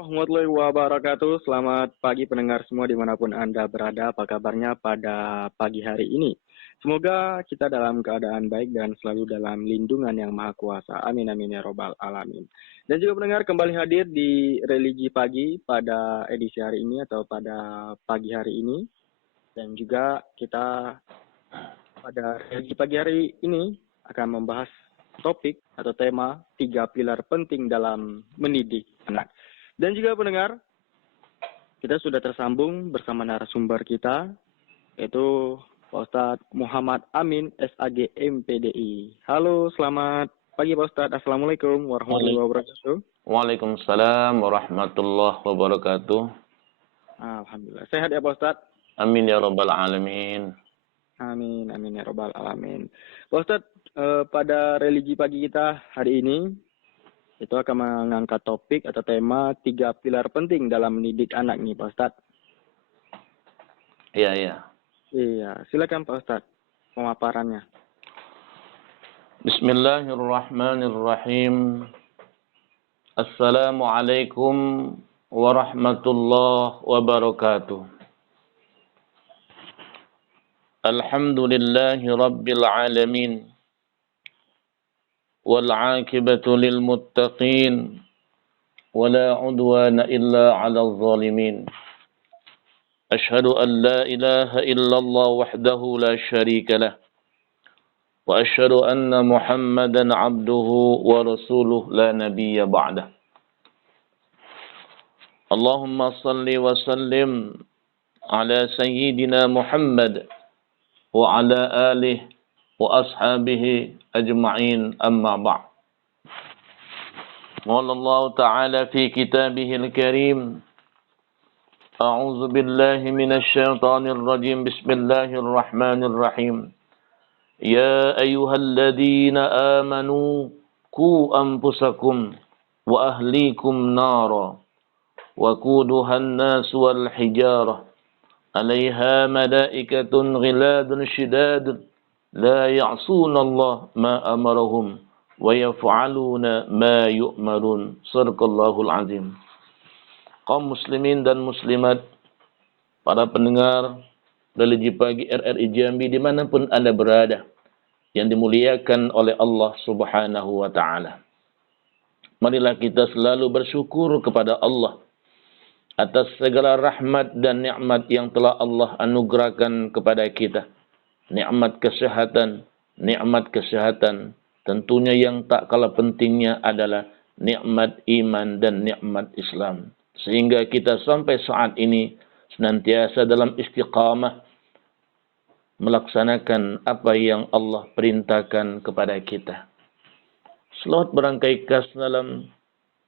Warahmatullahi wabarakatuh. Selamat pagi pendengar semua dimanapun Anda berada. Apa kabarnya pada pagi hari ini? Semoga kita dalam keadaan baik dan selalu dalam lindungan yang maha kuasa. Amin amin ya robbal alamin. Dan juga pendengar kembali hadir di Religi Pagi pada edisi hari ini atau pada pagi hari ini. Dan juga kita pada Religi Pagi hari ini akan membahas topik atau tema 3 pilar penting dalam mendidik anak. Dan juga pendengar, kita sudah tersambung bersama narasumber kita, yaitu Pak Ustadz Muhammad Amin, SAG MPDI. Halo, selamat pagi Pak Ustadz. Assalamualaikum warahmatullahi wabarakatuh. Waalaikumsalam warahmatullahi wabarakatuh. Alhamdulillah. Sehat ya Pak Ustadz? Amin ya rabbal alamin. Amin, amin ya rabbal alamin. Pak Ustadz, pada religi pagi kita hari ini, itu akan mengangkat topik atau tema 3 pilar penting dalam mendidik anak nih Pak Ustadz. Iya. Iya, silakan Pak Ustadz pemaparannya. Bismillahirrahmanirrahim. Assalamualaikum warahmatullahi wabarakatuh. Alhamdulillahi rabbil alamin. والعاقبة للمتقين ولا عدوان إلا على الظالمين أشهد أن لا إله إلا الله وحده لا شريك له وأشهد أن محمدا عبده ورسوله لا نبي بعده اللهم صل وسلم على سيدنا محمد وعلى آله وأصحابه أجمعين أما بعد قال الله تعالى في كتابه الكريم أعوذ بالله من الشيطان الرجيم بسم الله الرحمن الرحيم يا أيها الذين آمنوا قوا أنفسكم وأهليكم نارا وقودها الناس والحجارة عليها ملائكة غلاد شداد لا يعصون الله ما أمرهم ويفعلون ما يؤمرون صدق الله العظيم. Kaum muslimin dan muslimat, para pendengar Religi Pagi RRI Jambi dimanapun Anda berada, yang dimuliakan oleh Allah Subhanahu wa Ta'ala. Marilah kita selalu bersyukur kepada Allah atas segala rahmat dan nikmat yang telah Allah anugerahkan kepada kita. Nikmat kesehatan, tentunya yang tak kalah pentingnya adalah nikmat iman dan nikmat Islam. Sehingga kita sampai saat ini senantiasa dalam istiqamah melaksanakan apa yang Allah perintahkan kepada kita. Selawat berangkai kas dalam,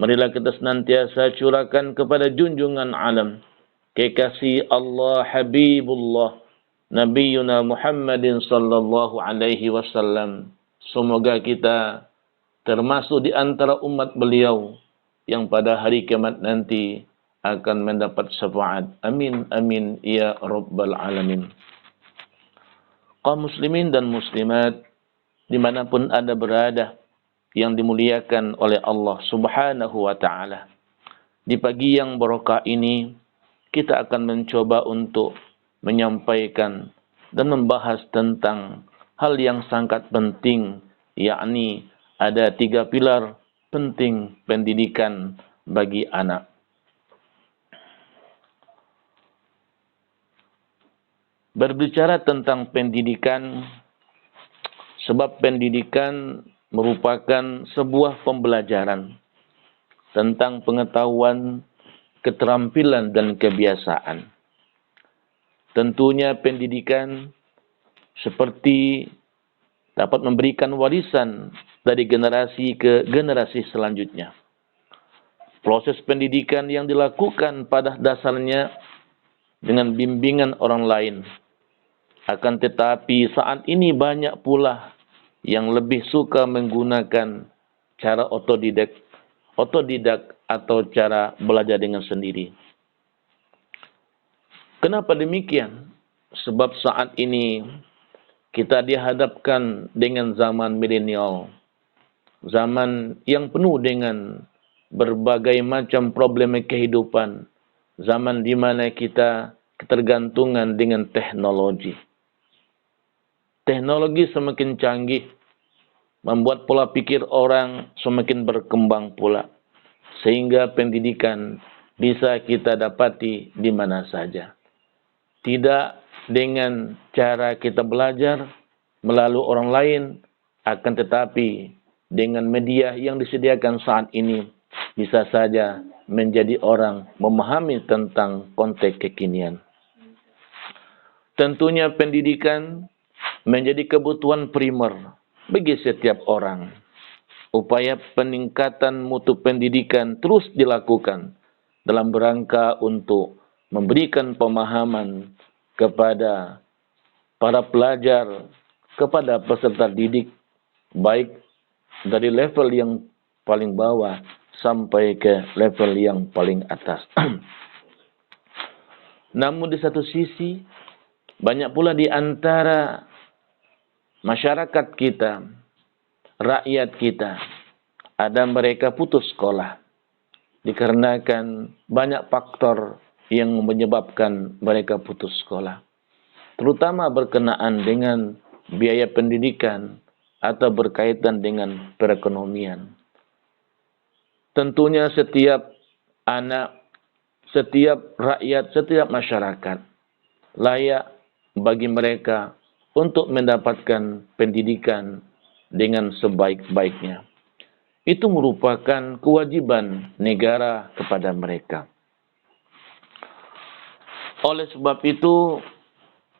marilah kita senantiasa curahkan kepada junjungan alam, kekasih Allah Habibullah Nabiyuna Muhammadin sallallahu alaihi wasallam. Semoga kita termasuk di antara umat beliau yang pada hari kiamat nanti akan mendapat syafaat. Amin amin ya rabbal alamin. Kaum muslimin dan muslimat dimanapun Anda berada, yang dimuliakan oleh Allah Subhanahu wa Ta'ala. Di pagi yang barokah ini kita akan mencoba untuk menyampaikan dan membahas tentang hal yang sangat penting, yakni ada 3 pilar penting pendidikan bagi anak. Berbicara tentang pendidikan, sebab pendidikan merupakan sebuah pembelajaran tentang pengetahuan, keterampilan, dan kebiasaan. Tentunya pendidikan seperti dapat memberikan warisan dari generasi ke generasi selanjutnya. Proses pendidikan yang dilakukan pada dasarnya dengan bimbingan orang lain. Akan tetapi saat ini banyak pula yang lebih suka menggunakan cara otodidak atau cara belajar dengan sendiri. Kenapa demikian? Sebab saat ini kita dihadapkan dengan zaman milenial, zaman yang penuh dengan berbagai macam problem kehidupan, zaman di mana kita ketergantungan dengan teknologi. Teknologi semakin canggih, membuat pola pikir orang semakin berkembang pula, sehingga pendidikan bisa kita dapati di mana saja. Tidak dengan cara kita belajar melalui orang lain, akan tetapi dengan media yang disediakan saat ini, bisa saja menjadi orang memahami tentang konteks kekinian. Tentunya pendidikan menjadi kebutuhan primer bagi setiap orang. Upaya peningkatan mutu pendidikan terus dilakukan dalam rangka untuk memberikan pemahaman kepada para pelajar, kepada peserta didik, baik dari level yang paling bawah sampai ke level yang paling atas. Namun di satu sisi, banyak pula di antara masyarakat kita, rakyat kita, ada mereka putus sekolah dikarenakan banyak faktor yang menyebabkan mereka putus sekolah, terutama berkenaan dengan biaya pendidikan atau berkaitan dengan perekonomian. Tentunya setiap anak, setiap rakyat, setiap masyarakat layak bagi mereka untuk mendapatkan pendidikan dengan sebaik-baiknya. Itu merupakan kewajiban negara kepada mereka. Oleh sebab itu,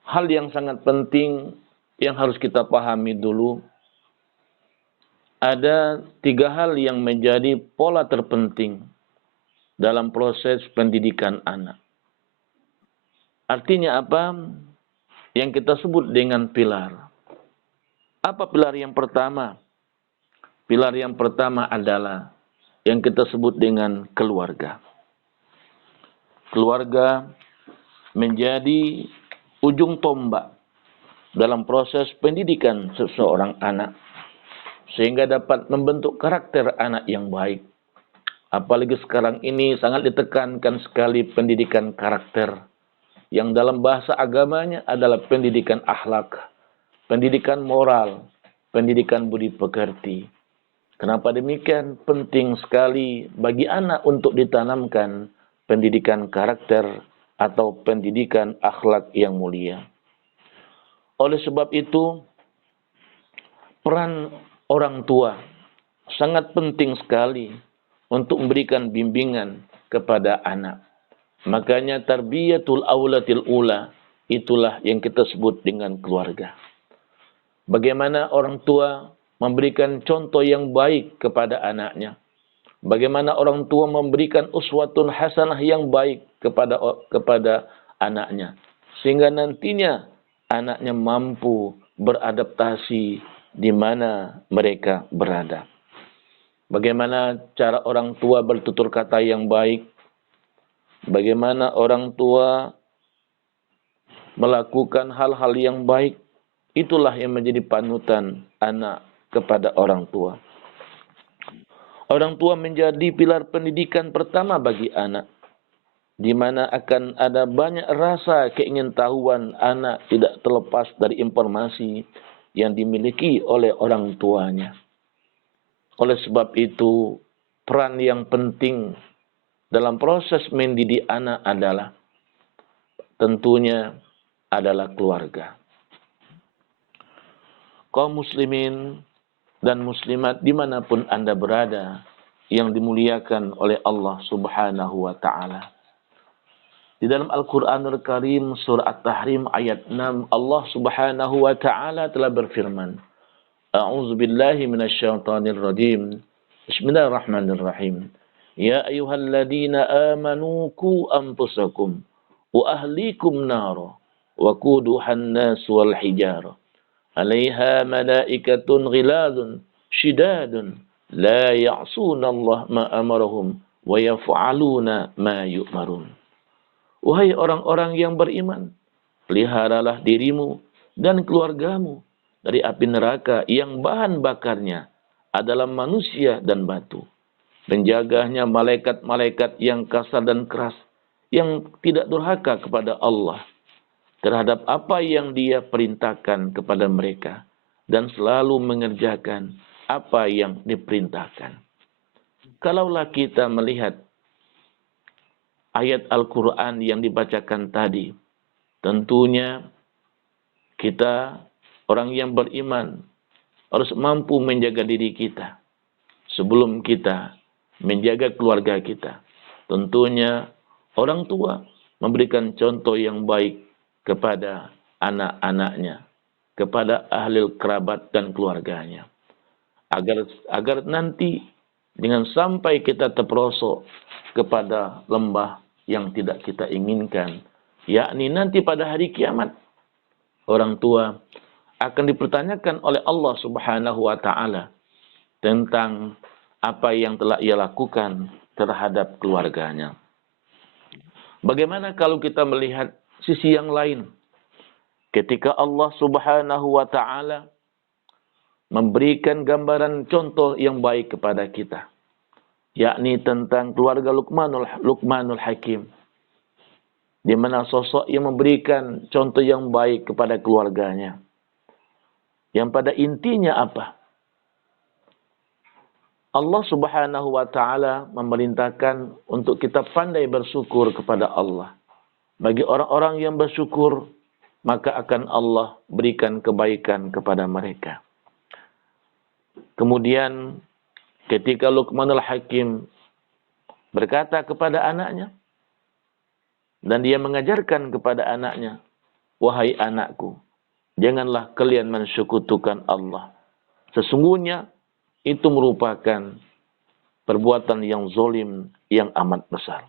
hal yang sangat penting yang harus kita pahami dulu, ada 3 hal yang menjadi pola terpenting dalam proses pendidikan anak. Artinya apa? Yang kita sebut dengan pilar. Apa pilar yang pertama? Pilar yang pertama adalah yang kita sebut dengan keluarga. Keluarga menjadi ujung tombak dalam proses pendidikan seseorang anak, sehingga dapat membentuk karakter anak yang baik. Apalagi sekarang ini sangat ditekankan sekali pendidikan karakter, yang dalam bahasa agamanya adalah pendidikan akhlak, pendidikan moral, pendidikan budi pekerti. Kenapa demikian? Penting sekali bagi anak untuk ditanamkan pendidikan karakter atau pendidikan akhlak yang mulia. Oleh sebab itu, peran orang tua sangat penting sekali untuk memberikan bimbingan kepada anak. Makanya tarbiyatul aulatil ula, itulah yang kita sebut dengan keluarga. Bagaimana orang tua memberikan contoh yang baik kepada anaknya. Bagaimana orang tua memberikan uswatun hasanah yang baik kepada anaknya. Sehingga nantinya anaknya mampu beradaptasi di mana mereka berada. Bagaimana cara orang tua bertutur kata yang baik. Bagaimana orang tua melakukan hal-hal yang baik. Itulah yang menjadi panutan anak kepada orang tua. Orang tua menjadi pilar pendidikan pertama bagi anak, di mana akan ada banyak rasa keingintahuan anak tidak terlepas dari informasi yang dimiliki oleh orang tuanya. Oleh sebab itu, peran yang penting dalam proses mendidik anak adalah tentunya adalah keluarga. Kaum muslimin dan muslimat dimanapun Anda berada yang dimuliakan oleh Allah Subhanahu wa ta'ala. Di dalam Al-Quranul Karim surah At-Tahrim ayat 6, Allah Subhanahu wa ta'ala telah berfirman, A'udzu billahi minasyaitonir rajim. Bismillahirrahmanirrahim. Ya ayyuhalladzina amanu qu anfusakum wa ahlikum nara wa quduhan nas wal hijarah. 'Alaiha malaikatun ghiladun shidadun la ya'suna Allah ma amarahum wa yaf'aluna ma yu'marun. Wahai orang-orang yang beriman, peliharalah dirimu dan keluargamu dari api neraka yang bahan bakarnya adalah manusia dan batu. Penjaganya malaikat-malaikat yang kasar dan keras, yang tidak durhaka kepada Allah terhadap apa yang Dia perintahkan kepada mereka dan selalu mengerjakan apa yang diperintahkan. Kalaulah kita melihat ayat Al-Quran yang dibacakan tadi, tentunya kita orang yang beriman harus mampu menjaga diri kita sebelum kita menjaga keluarga kita. Tentunya orang tua memberikan contoh yang baik kepada anak-anaknya, kepada ahli kerabat dan keluarganya. Agar nanti dengan sampai kita terperosok kepada lembah yang tidak kita inginkan, yakni nanti pada hari kiamat, orang tua akan dipertanyakan oleh Allah Subhanahu wa taala tentang apa yang telah ia lakukan terhadap keluarganya. Bagaimana kalau kita melihat sisi yang lain? Ketika Allah Subhanahu wa taala memberikan gambaran contoh yang baik kepada kita, yakni tentang keluarga Luqmanul Hakim, di mana sosok yang memberikan contoh yang baik kepada keluarganya. Yang pada intinya apa? Allah Subhanahu wa taala memerintahkan untuk kita pandai bersyukur kepada Allah. Bagi orang-orang yang bersyukur, maka akan Allah berikan kebaikan kepada mereka. Kemudian ketika Luqmanul Hakim berkata kepada anaknya, dan dia mengajarkan kepada anaknya, "Wahai anakku, janganlah kalian mensekutukan Allah. Sesungguhnya itu merupakan perbuatan yang zalim yang amat besar."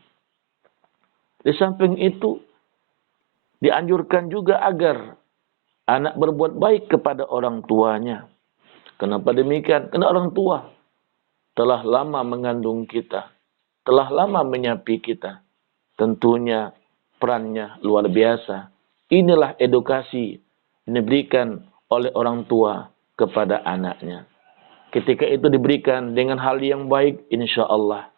Di samping itu, dianjurkan juga agar anak berbuat baik kepada orang tuanya. Kenapa demikian? Karena orang tua telah lama mengandung kita, telah lama menyapi kita. Tentunya perannya luar biasa. Inilah edukasi yang diberikan oleh orang tua kepada anaknya. Ketika itu diberikan dengan hal yang baik, insya Allah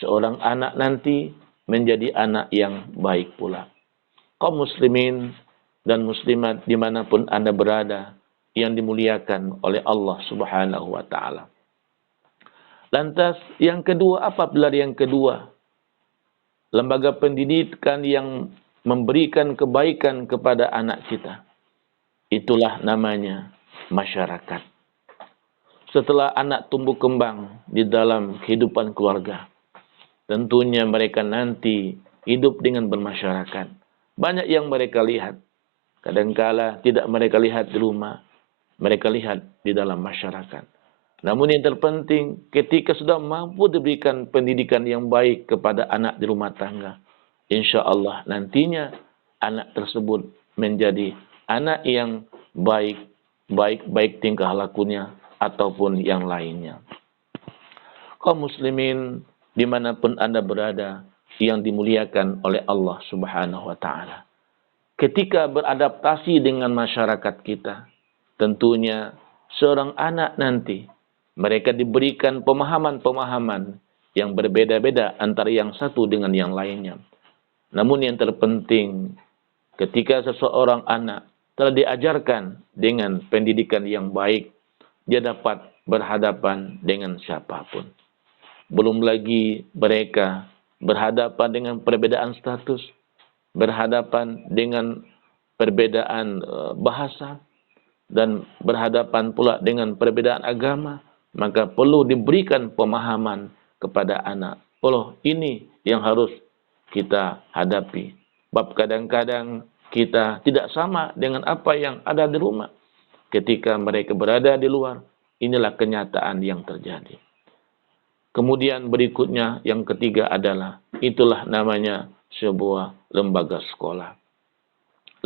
seorang anak nanti menjadi anak yang baik pula. Kaum muslimin dan muslimat dimanapun Anda berada, yang dimuliakan oleh Allah Subhanahu wa taala. Lantas yang kedua, apa pilar yang kedua? Lembaga pendidikan yang memberikan kebaikan kepada anak kita. Itulah namanya masyarakat. Setelah anak tumbuh kembang di dalam kehidupan keluarga, tentunya mereka nanti hidup dengan bermasyarakat. Banyak yang mereka lihat. Kadangkala tidak mereka lihat di rumah, mereka lihat di dalam masyarakat. Namun yang terpenting, ketika sudah mampu diberikan pendidikan yang baik kepada anak di rumah tangga, insya Allah nantinya anak tersebut menjadi anak yang baik tingkah lakunya ataupun yang lainnya. Kaum muslimin dimanapun Anda berada, yang dimuliakan oleh Allah Subhanahu wa taala. Ketika beradaptasi dengan masyarakat kita, tentunya seorang anak nanti mereka diberikan pemahaman-pemahaman yang berbeda-beda antara yang satu dengan yang lainnya. Namun yang terpenting, ketika seseorang anak telah diajarkan dengan pendidikan yang baik, dia dapat berhadapan dengan siapapun. Belum lagi mereka berhadapan dengan perbedaan status, berhadapan dengan perbedaan bahasa, dan berhadapan pula dengan perbedaan agama, maka perlu diberikan pemahaman kepada anak. Oh, ini yang harus kita hadapi. Sebab kadang-kadang kita tidak sama dengan apa yang ada di rumah. Ketika mereka berada di luar, inilah kenyataan yang terjadi. Kemudian berikutnya yang ketiga adalah, itulah namanya sebuah lembaga sekolah.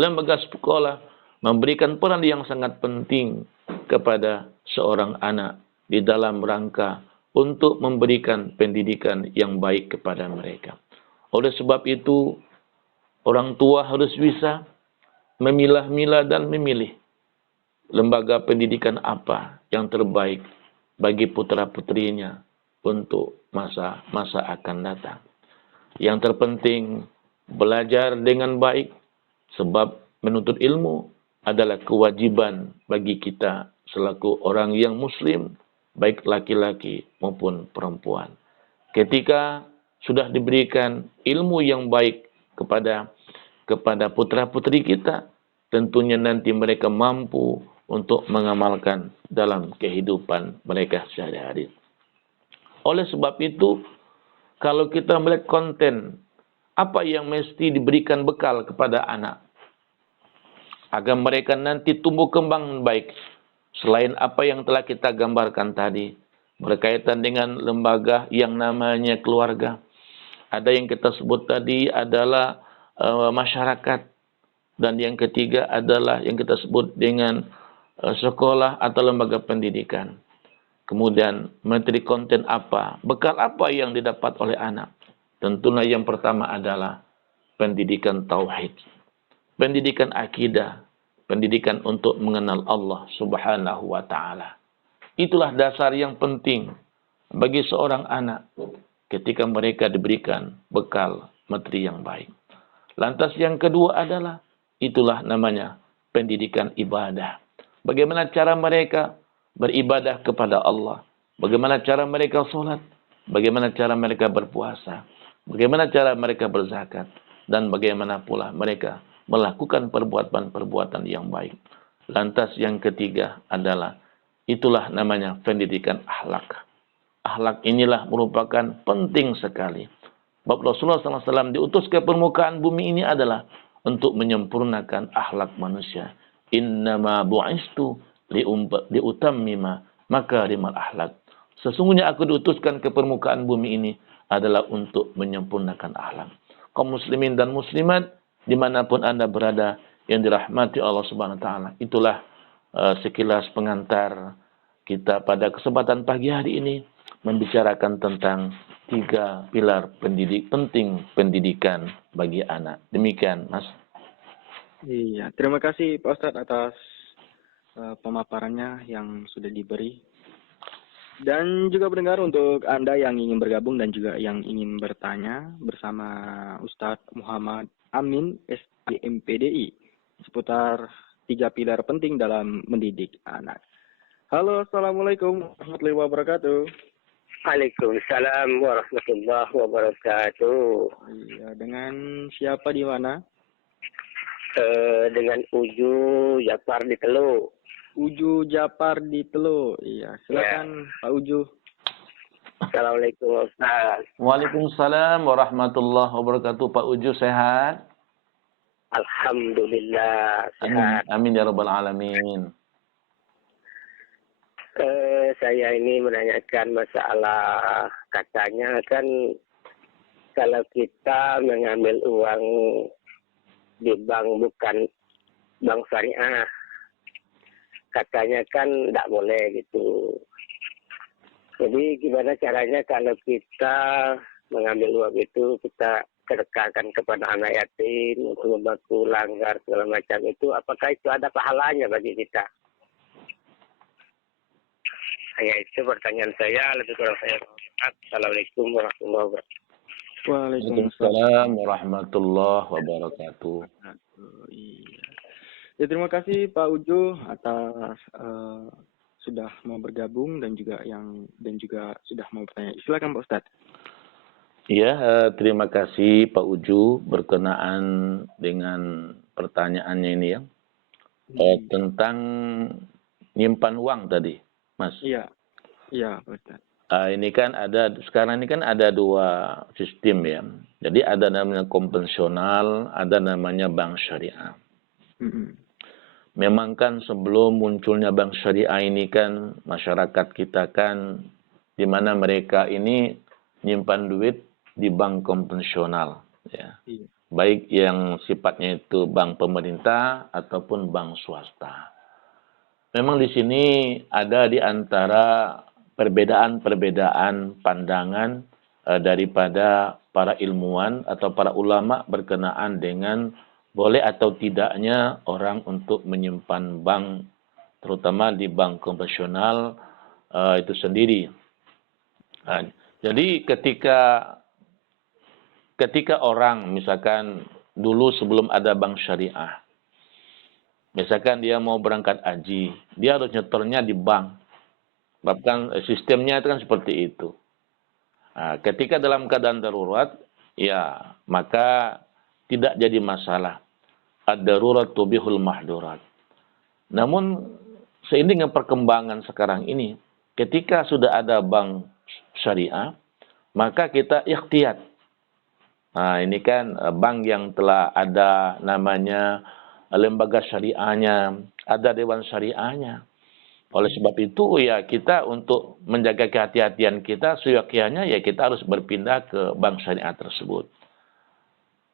Lembaga sekolah memberikan peran yang sangat penting kepada seorang anak di dalam rangka untuk memberikan pendidikan yang baik kepada mereka. Oleh sebab itu, orang tua harus bisa memilah-milah dan memilih lembaga pendidikan apa yang terbaik bagi putra-putrinya, untuk masa-masa akan datang. Yang terpenting belajar dengan baik, sebab menuntut ilmu adalah kewajiban bagi kita selaku orang yang muslim, baik laki-laki maupun perempuan. Ketika sudah diberikan ilmu yang baik kepada putra-putri kita, tentunya nanti mereka mampu untuk mengamalkan dalam kehidupan mereka sehari-hari. Oleh sebab itu, kalau kita melihat konten apa yang mesti diberikan bekal kepada anak agar mereka nanti tumbuh kembang baik, selain apa yang telah kita gambarkan tadi berkaitan dengan lembaga yang namanya keluarga, ada yang kita sebut tadi adalah masyarakat, dan yang ketiga adalah yang kita sebut dengan sekolah atau lembaga pendidikan. Kemudian materi konten apa, bekal apa yang didapat oleh anak. Tentunya yang pertama adalah pendidikan tauhid, pendidikan akidah, pendidikan untuk mengenal Allah Subhanahu wa taala. Itulah dasar yang penting bagi seorang anak ketika mereka diberikan bekal materi yang baik. Lantas yang kedua adalah itulah namanya pendidikan ibadah. Bagaimana cara mereka beribadah kepada Allah, bagaimana cara mereka sholat, bagaimana cara mereka berpuasa, bagaimana cara mereka berzakat, dan bagaimana pula mereka melakukan perbuatan-perbuatan yang baik. Lantas yang ketiga adalah itulah namanya pendidikan akhlak. Akhlak inilah merupakan penting sekali. Sebab Rasulullah SAW diutus ke permukaan bumi ini adalah untuk menyempurnakan akhlak manusia. Innama bu'istu liutammima makarimal akhlak. Sesungguhnya aku diutuskan ke permukaan bumi ini adalah untuk menyempurnakan akhlak. Kaum muslimin dan muslimat dimanapun Anda berada yang dirahmati Allah Subhanahu wa taala. Itulah sekilas pengantar kita pada kesempatan pagi hari ini membicarakan tentang 3 pilar penting pendidikan bagi anak. Demikian, Mas. Iya, terima kasih Pak Ustadz atas pemaparannya yang sudah diberi. Dan juga pendengar, untuk Anda yang ingin bergabung dan juga yang ingin bertanya bersama Ustadz Muhammad Amin, SIMPDI, seputar 3 pilar penting dalam mendidik anak. Halo, Assalamualaikum warahmatullahi wabarakatuh. Waalaikumsalam warahmatullahi wabarakatuh. Iya, dengan siapa di mana? Dengan Uju Japar di Telu. Uju Japar di Telu. Iya, silakan ya. Pak Uju. Assalamualaikum Ustaz. Waalaikumsalam warahmatullahi wabarakatuh. Pak Uju sehat? Alhamdulillah sehat. Amin ya rabbal alamin. Saya ini menanyakan masalah, katanya kan kalau kita mengambil uang di bank bukan bank syariah, katanya kan tidak boleh gitu. Jadi gimana caranya kalau kita mengambil uang itu kita sedekahkan kepada anak yatim untuk membantu langgar segala macam itu, apakah itu ada pahalanya bagi kita? Ya, itu pertanyaan saya, lebih kurang saya. Assalamualaikum warahmatullahi wabarakatuh. Waalaikumsalam warahmatullahi wabarakatuh. Iya. Ya, terima kasih Pak Uju atas sudah mau bergabung dan juga sudah mau bertanya. Silakan Pak Ustadz. Iya, terima kasih Pak Uju berkenaan dengan pertanyaannya ini ya. Tentang nyimpan uang tadi, Mas. Iya, Pak Ustadz. Ini kan sekarang ini kan ada 2 sistem ya. Jadi ada namanya konvensional, ada namanya bank syariah. Memang kan sebelum munculnya bank syariah ini kan masyarakat kita kan di mana mereka ini nyimpan duit di bank konvensional ya. Baik yang sifatnya itu bank pemerintah ataupun bank swasta. Memang di sini ada di antara perbedaan pandangan daripada para ilmuwan atau para ulama berkenaan dengan boleh atau tidaknya orang untuk menyimpan bank, terutama di bank konvensional itu sendiri. Nah, jadi ketika orang misalkan dulu sebelum ada bank syariah, misalkan dia mau berangkat haji, dia harus nyetornya di bank. Bahkan sistemnya itu kan seperti itu. Nah, ketika dalam keadaan darurat, ya maka tidak jadi masalah. Ad-darurat tubihul mahdurat. Namun seiring dengan perkembangan sekarang ini, ketika sudah ada bank syariah, maka kita ikhtiyat. Nah, ini kan bank yang telah ada namanya lembaga syariahnya, ada dewan syariahnya. Oleh sebab itu ya kita untuk menjaga kehati-hatian kita, seyogyanya ya kita harus berpindah ke bank syariah tersebut.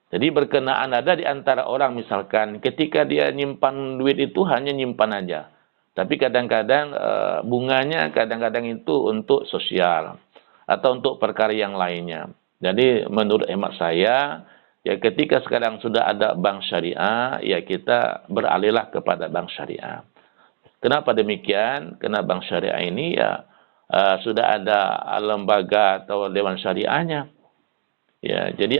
Jadi berkenaan ada di antara orang misalkan ketika dia nyimpan duit itu hanya nyimpan aja. Tapi kadang-kadang bunganya kadang-kadang itu untuk sosial atau untuk perkara yang lainnya. Jadi menurut hemat saya ya ketika sekarang sudah ada bank syariah ya kita beralihlah kepada bank syariah. Kenapa demikian? Karena bank syariah ini ya sudah ada lembaga atau dewan syariahnya. Ya, jadi